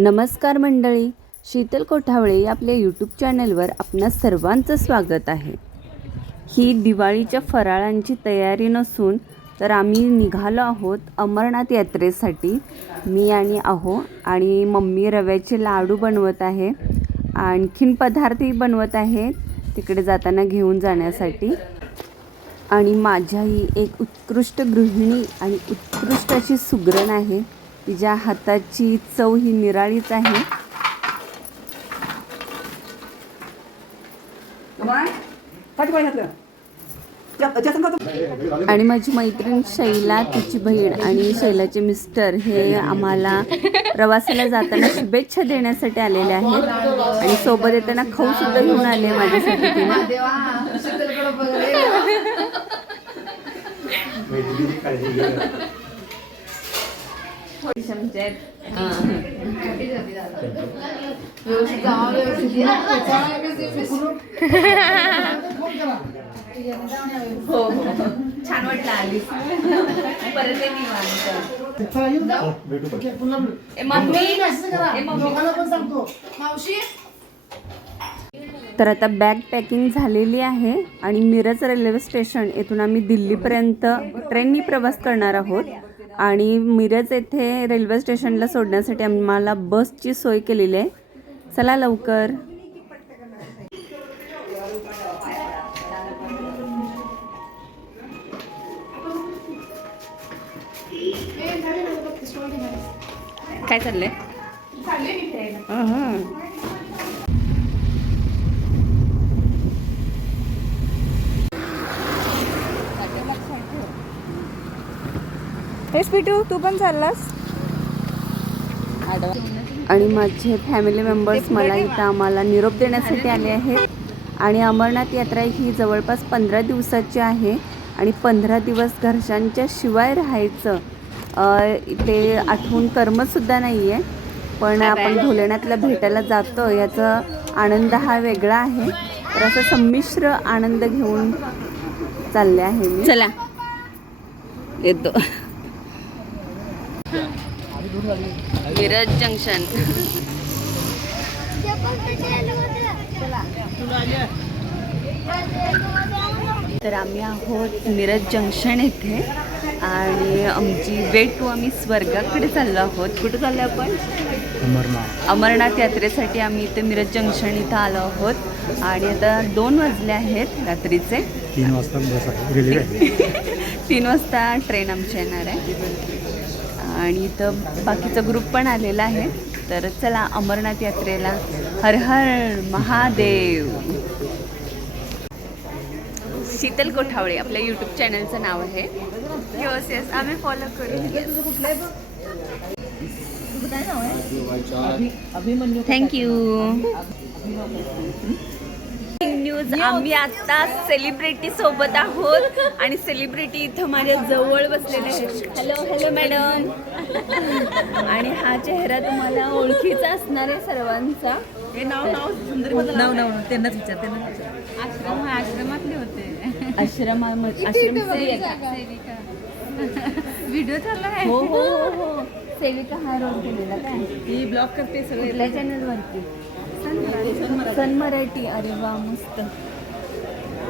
नमस्कार मंडळी शीतल कोठावळे आपल्या यूट्यूब चॅनलवर आपणा सर्वांचं स्वागत आहे. ही दिवाळीच्या फराळांची तयारी नसून तर आम्ही निघालो आहोत अमरनाथ यात्रेसाठी. मी आणि आहो आणि मम्मी रव्याचे लाडू बनवत आहे. आणखीन पदार्थही बनवत आहे. तिकडे जाताना घेऊन जाण्यासाठी. आणि माझ्या ही एक उत्कृष्ट गृहिणी आणि उत्कृष्ट अशी सुगरण आहे. तिच्या हाताची चव ही निराळीच आहे. आणि माझी मैत्रीण शैला तिची बहीण आणि शैलाचे मिस्टर हे आम्हाला प्रवासाला जाताना शुभेच्छा देण्यासाठी आलेले आहेत. आणि सोबत येताना खाऊ सुद्धा घेऊन आले माझ्यासाठी तिने. हो छान वाटलं आली परत निवांत. तर आता बॅग पॅकिंग झालेली आहे आणि मिरज रेल्वे स्टेशन येथून आम्ही दिल्लीपर्यंत ट्रेननी प्रवास करणार आहोत आणि मिरज येथे रेल्वे स्टेशनला सोडण्यासाठी आम्हाला बसची सोय केलेली आहे. चला लवकर. काय चाललंय? अहं. हे पिटू तू पण चाललास? आणि माझे फॅमिली मेंबर्स मला इथं आम्हाला निरोप देण्यासाठी आले आहेत. आणि अमरनाथ यात्रा ही जवळपास पंधरा दिवसाची आहे. आणि पंधरा दिवस घरच्यांच्या शिवाय राहायचं ते आठवून कर्मसुद्धा नाही आहे पण आपण भोलेनाथला भेटायला जातो याचा आनंद हा वेगळा आहे. तर असं संमिश्र आनंद घेऊन चालले आहे मी. चला. येतो. मिरज जंक्शन. तर आम्ही आहोत मिरज जंक्शन येथे. आणि आमची वेट टू आम्ही स्वर्गाकडे चाललो आहोत. कुठे चाललो आपण? अमरनाथ. यात्रेसाठी आम्ही इथे मिरज जंक्शन इथं आलो आहोत. आणि आता दोन वाजले आहेत रात्रीचे. तीन वाजता तीन वाजता ट्रेन आमची येणार आहे. आणि इथं बाकीचा ग्रुप पण आलेला आहे. तर चला अमरनाथ यात्रेला हर हर महादेव. शीतल कोठावळे आपल्या यूट्यूब चॅनलचं नाव आहे. येस येस आम्ही फॉलो करू. थँक्यू न्यूज आम्ही आता सेलिब्रिटी सोबत आहोत. आणि सेलिब्रिटी इथं माझ्या जवळ बसलेले आहेत. हॅलो हॅलो मॅडम आणि हा चेहरा तुम्हाला ओळखीचा असणार आहे सर्वांचा. हे नाव नाव सुंदर नाव नाव त्यांनाच विचार विचार. आश्रम आश्रमातले होते. आश्रमामध्ये आश्रम सेविका. व्हिडिओ चालला आहे. हो हो हो हो. सेविका हा रोल केलेला काय? ही ब्लॉक करते सगळे. कुठल्या चॅनलवरती सन मराठी. अरे वा मस्त.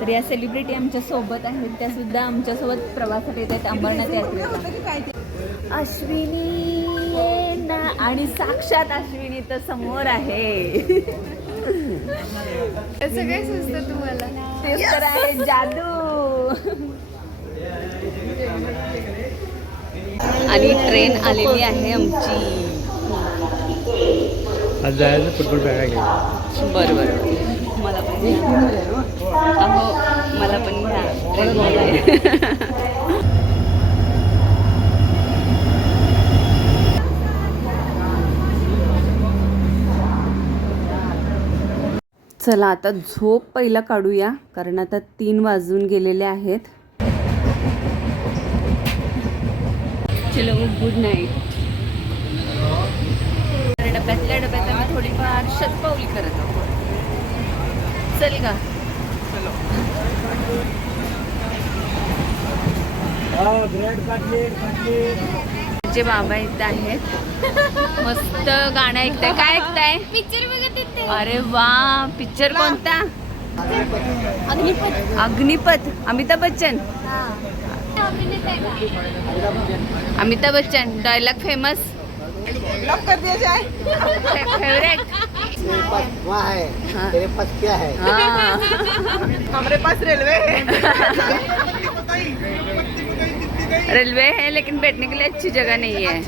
तर या सेलिब्रिटी आमच्यासोबत आहेत. त्या सुद्धा आमच्यासोबत प्रवासात येत आहेत अंबरनाथ यात्रेला. अश्विनी ना. आणि साक्षात अश्विनी तर समोर आहे. सगळे सुचतं तुम्हाला. तेच तर आहे. जादू. आणि ट्रेन आलेली आहे आमची. आज जायचं फुटबॉल बॅग घ्यायची बरं बरं मला पण. अहो मला पण घ्या चला आता झोप पहिला काढूया कारण आता तीन वाजून गेलेले आहेत. चलो गुड नाईट डब्यातल्या डब्यात आम्ही थोडीफार शतपावली करत आहोत. चल का काटले आमचे बाबा इथं आहेत. मस्त गाणं ऐकताय. काय ऐकताय? पिक्चर बघत अरे वा पिक्चर कोणता? Agneepath. Agneepath. Amitabh Bachchan. Amitabh Bachchan. Dialogue famous favourite वहाँ है। तेरे पास क्या है? हमारे पास रेल्वे रेल्वे है लेकिन बैठने के लिए अच्छी जगह नहीं है।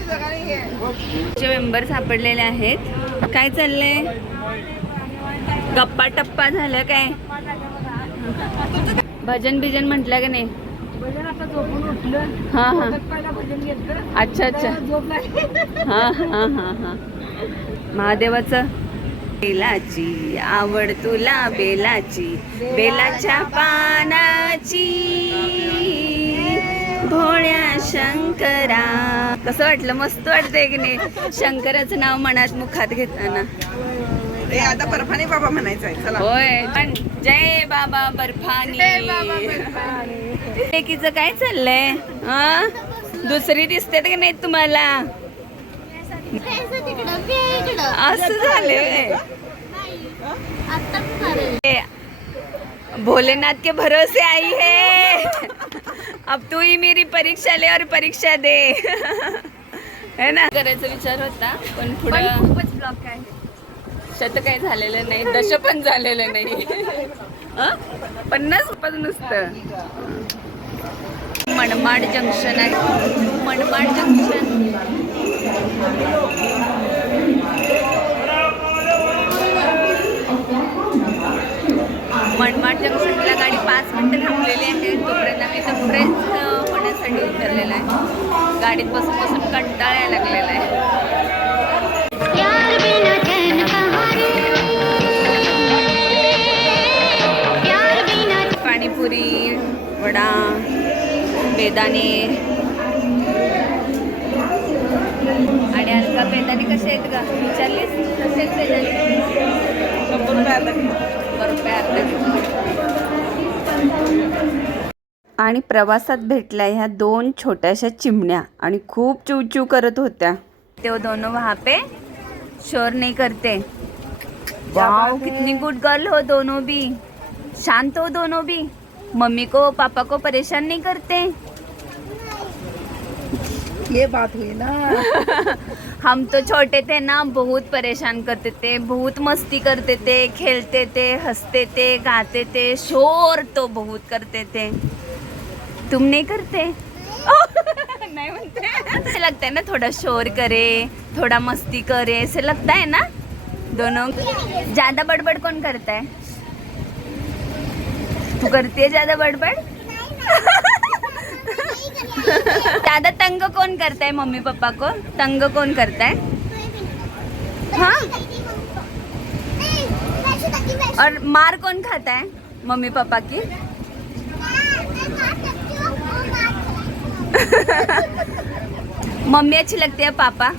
चे मेंबर सापडलेले आहेत काय चाललंय? गप्पा टप्पा झालं काय? भजन बिजन म्हटलं का नाही? हा हा. अच्छा अच्छा. हा हा हा हा. महादेवाचं. बेलाची आवड तुला बेलाची बेलाच्या पानाची. भोळ्या शंकरा. कसं वाटलं? मस्त वाटतंय की नाही? शंकराचं नाव मनात मुखात घेताना. ए आता बर्फाने बाबा म्हणायचं आहे चला. होय पण जय बाबा बर्फानी. लेकीचं काय चाललंय? हा दुसरी दिसते की नाही तुम्हाला? असं झालंय. भोलेनाथ के भरोसे आई है. अब तू ही मेरी परीक्षा ले और परीक्षा दे. है ना? करायचा विचार होता पण पुढं खूपच ब्लॉक आहे. शत काही झालेलं नाही दश पण झालेलं नाही? पन्नास पण नुसतं. मनमाड जंक्शन आहे. मनमाड जंक्शन. मनमाड जंक्शनला गाडी पाच मिनिटं थांबलेली आहे. तोपर्यंत आम्ही इथं फ्रेश होण्यासाठी उतरलेला आहे. गाडीत बसून बसून कंटाळा लागलेला आहे. बेदाणे आणि अलका बेदाणे कसे आहेत का विचारलीस? कसे आहेत बेदाणे शंभर रुपये आता शंभर रुपये अर्धा आणि प्रवासात भेटल्या ह्या दोन छोट्याशा चिमण्या आणि खूप चिवचिव करत होत्या. ते दोनों वहाँ पे शोर नहीं करते. वाओ कितनी गुड गर्ल हो दोनों भी शांत हो दोनों भी मम्मी को पापा को परेशान नहीं करते. ये बात हुई ना। हम तो छोटे थे ना बहुत परेशान करते थे बहुत मस्ती करते थे खेलते थे हँसते थे गाते थे शोर तो बहुत करते थे। तुम नहीं करते? नहीं। ऐसे लगता है ना थोड़ा शोर करे थोड़ा मस्ती करे ऐसे लगता है ना दोनों। ज़्यादा बड़बड़ कौन करता है? तू करती है ज़्यादा बड़बड़? ज़्यादा तंग कौन करता है मम्मी पापा को? तंग कौन करता है? हाँ? और मार कौन खाता है मम्मी पापा की? मम्मी अच्छी लगती है पापा?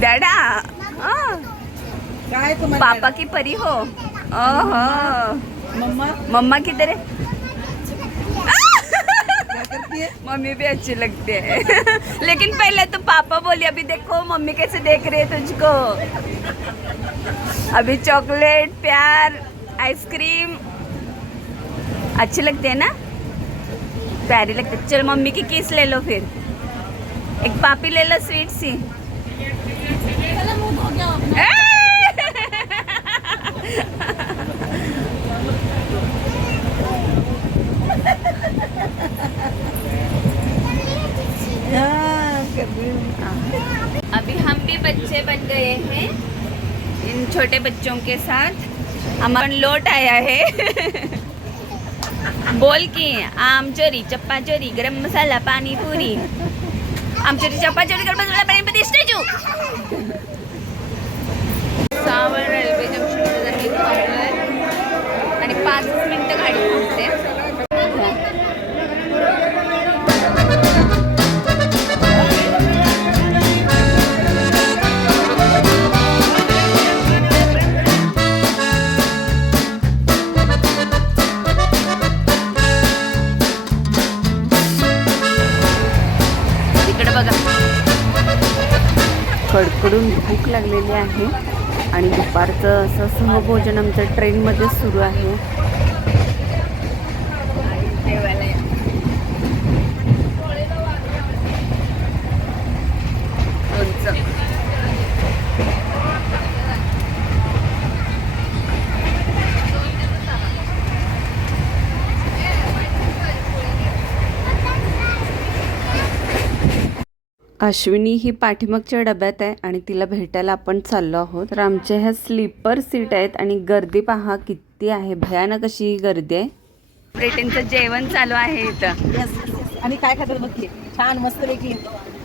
डैडा? हाँ, पापा की परी हो? ओहो। मम्मा? मम्मा किधर है? करती है मम्मी भी अच्छी लगती है। लेकिन पहले तो पापा बोली अभी देखो मम्मी कैसे देख रही है तुझको? अभी चॉकलेट प्यार आइसक्रीम। अच्छी लगती है ना? प्यारी लगती चल मम्मी की किस ले लो फिर? एक पापी ले लो स्वीट सी। हाँ, कर रही हूँ। अभी हम भी बच्चे बन गए हैं, इन छोटे बच्चों के साथ। हमारा लोट आया है। बोल की, आम चोरी, चप्पा चोरी, गरम मसाला, पानी पूरी। आम चोरी, चप्पा चोरी, गरम मसाला, पानी पुरी स्टॅच्यू आहे. आणि दुपारचं असं सहभोजन आमचं ट्रेनमध्येच सुरू आहे. अश्विनी ही पाठीमागच्या डब्यात आहे आणि तिला भेटायला आपण चाललो आहोत. तर आमच्या ह्या स्लीपर सीट आहेत आणि गर्दी पहा किती आहे. भयानक अशी गर्दी आहे. ब्रिटनचं जेवण चालू आहे इथं. आणि काय खातात बघ की? छान मस्त पैकी.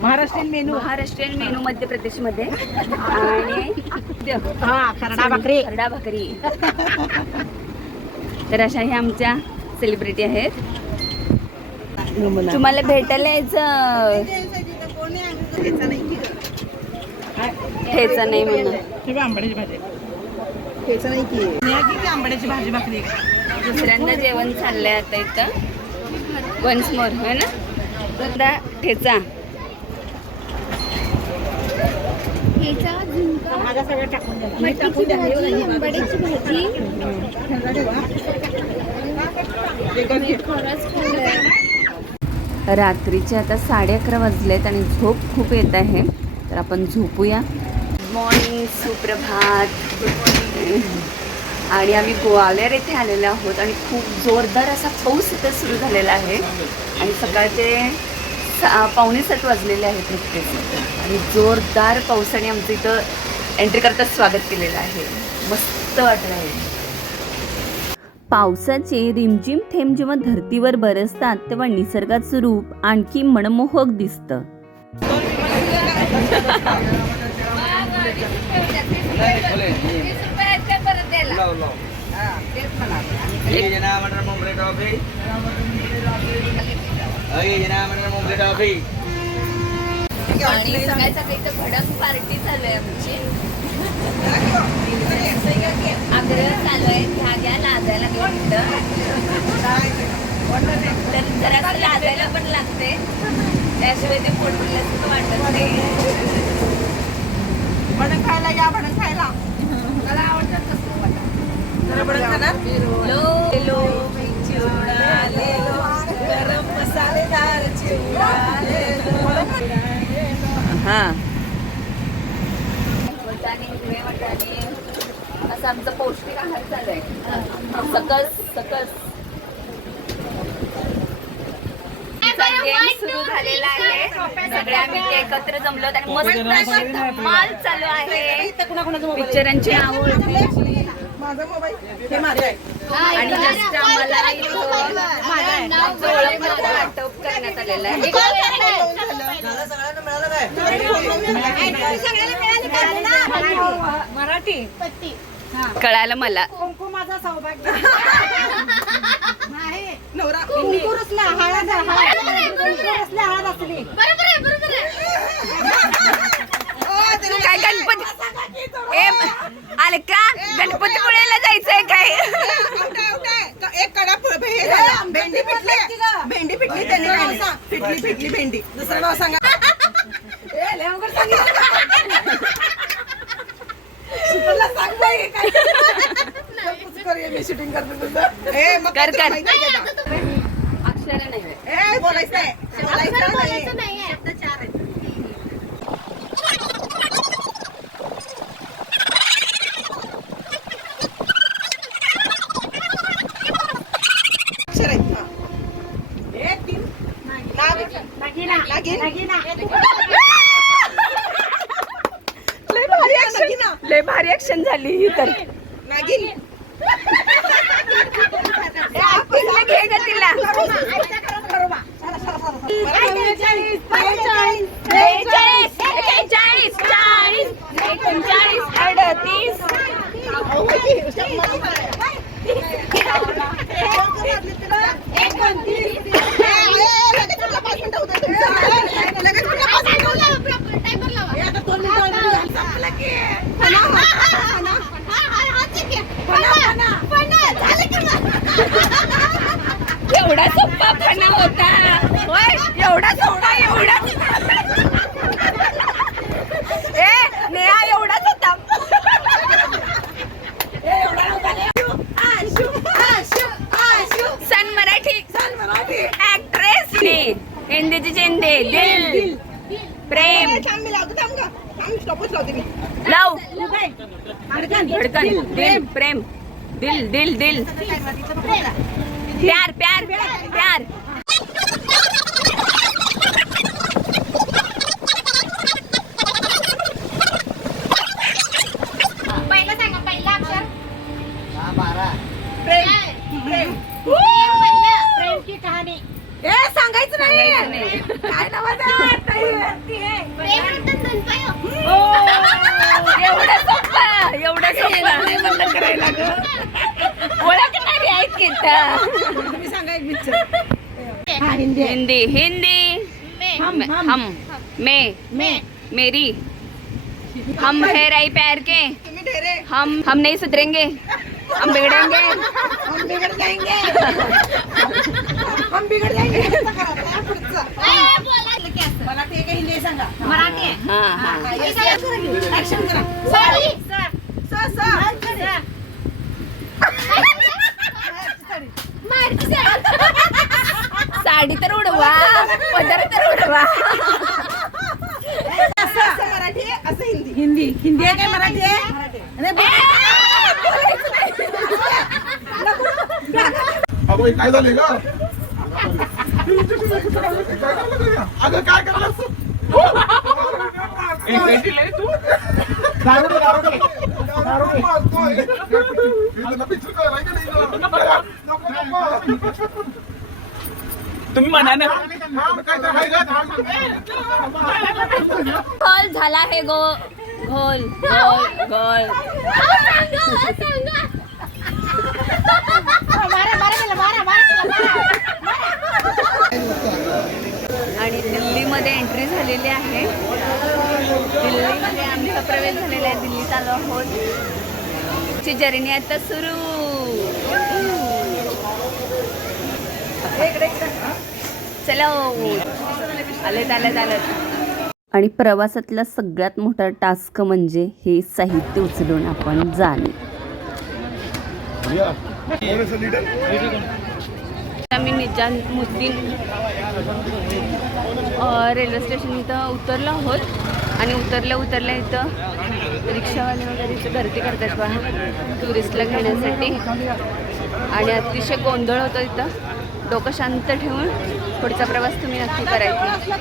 महाराष्ट्रीयन मेनू. महाराष्ट्रीयन मेनू मध्य प्रदेशमध्ये. आणि खरडा भाकरी. खरडा भाकरी. तर अशा ह्या आमच्या सेलिब्रिटी आहेत. तुम्हाला भेटायला यायचं? ठेचा नाही म्हणून. आंबड्याची भाजी. ठेचा नाही की. आंबड्याची भाजी भाकरी दुसऱ्यांदा जेवण चाललंय आता इथं. वन्स मोर है ना? आता ठेचा. ठेचा झुणका माझा सगळं टाकून द्या. मटकीची भाजी आंबाड्याची भाजी. खरंच रात्रीचे आता साडे अकरा वाजलेत आणि झोप खूप येत आहे. तर आपण झोपूया. मॉर्निंग सुप्रभात. आणि आम्ही गोवालेर येथे आलेलो आहोत आणि खूप जोरदार असा पाऊस इथं सुरू झालेला आहे. आणि सकाळचे सा पावणे सात वाजलेले आहेत नुकतेच. आणि जोरदार पावसाने आमचं इथं एंट्री करता स्वागत केलेलं आहे. मस्त वाटलं आहे. पावसाचे रिमझिम थेंब जेव्हा धर्तीवर बरसतात तेव्हा निसर्गाचं रूप आणखी मनमोहक दिसतं. आणि सकाळी सकाळी भडक पार्टी चालू आहे आमची. आग्रह चालू आहे. घ्या घ्या लाजायला घेऊन तर जरा लाजायला पण लागते. त्याशिवाय ते पोट वाटत नाही. खायला या भडंग खायला. मला आवडतात भडंग खाणार लो लो चिवडा ले लो गरम मसालेदार चिवडा ले लो हां. वटाणे असं आमचं पौष्टिक आहार चालू आहे. सकस सकस. गेम सुरू झालेला आहे. सगळे आम्ही ते एकत्र जमलो आणि मस्त चालू आहे. पिक्चरांची आवड. हे आणि जस्ट आम्हाला वाटप करण्यात आलेलं आहे. मराठी. कळालं मला. कुंकू माझा सौभाग्य नवरा. कुंकू रुसला हळद कुंकू रुसला हळद असली. बरोबर आहे बरोबर आहे. काय गणपती? ए आले का? गणपतीपुळेला जायचंय काय? एक कडा हे. भेंडी पिटली भेंडी पिटली त्याने भेंडी. पिटली पिटली भेंडी. दुसरं नाव सांगा. शीतलला सांग बाई, हे काय. चल, पुढचं करूया, मी शूटिंग करते तुझं ए, मग कर, तुला कर. माहिती आहे का? अक्षर नाही ए, बोलायचं नाही बोलायचं नाही बोलायचं नाहीये अक्षर आहेत. हा. एक, तीन. नाग- नागिन. लय भारी action. लय भारी ऍक्शन झाली ही तर. चेंदेचे चेंदे दिल प्रेम. लव. धडकन दिल प्रेम. दिल दिल दिल. प्यार प्यार प्यार. एवढं सोपं एवढं करायला तुम्ही सांगा एक पिक्चर हिंदी हिंदी हिंदी हम हम मेरी हम है राई प्यार के हम हम नहीं सुधरेंगे हम बिगड़ेंगे हम बिगड़ जाएंगे हम बिगड़ जाएंगे मराठी आहे का हिंदी आहे सांगा? मराठी आहे. हाँ हाँ. ऍक्शन करा. सॉरी स- स- साडी तर उडवा पदर तर उडवा. असं असं मराठी आहे असं हिंदी. हिंदी. हिंदी आहे काय? मराठी आहे? अरे बा- अगं बाई, काय झाले ग अगं काय करायला तुम्ही म्हणा ना. घोल झाला आहे गो. घोल घोल घोल. आणि दिल्लीमध्ये एंट्री झालेली आहे. दिल्लीमध्ये आमचा प्रवेश झालेला आहे. दिल्लीत आलो आहोत. ची जर्नी आता सुरू. चलो आलेत आलेत आलेत. आणि प्रवासातला सगळ्यात मोठा टास्क म्हणजे हे साहित्य उचलून आपण जाणे. आम्ही निजामुद्दीन रेल्वे स्टेशन इथं उतरलो आहोत. आणि उतरल्या उतरल्या इथं रिक्षावाले वगैरे इथं गर्दी करतात बघा टुरिस्टला घेण्यासाठी. आणि अतिशय गोंधळ होतो इथं. डोकं शांत ठेवून पुढचा प्रवास तुम्ही नक्की करायचा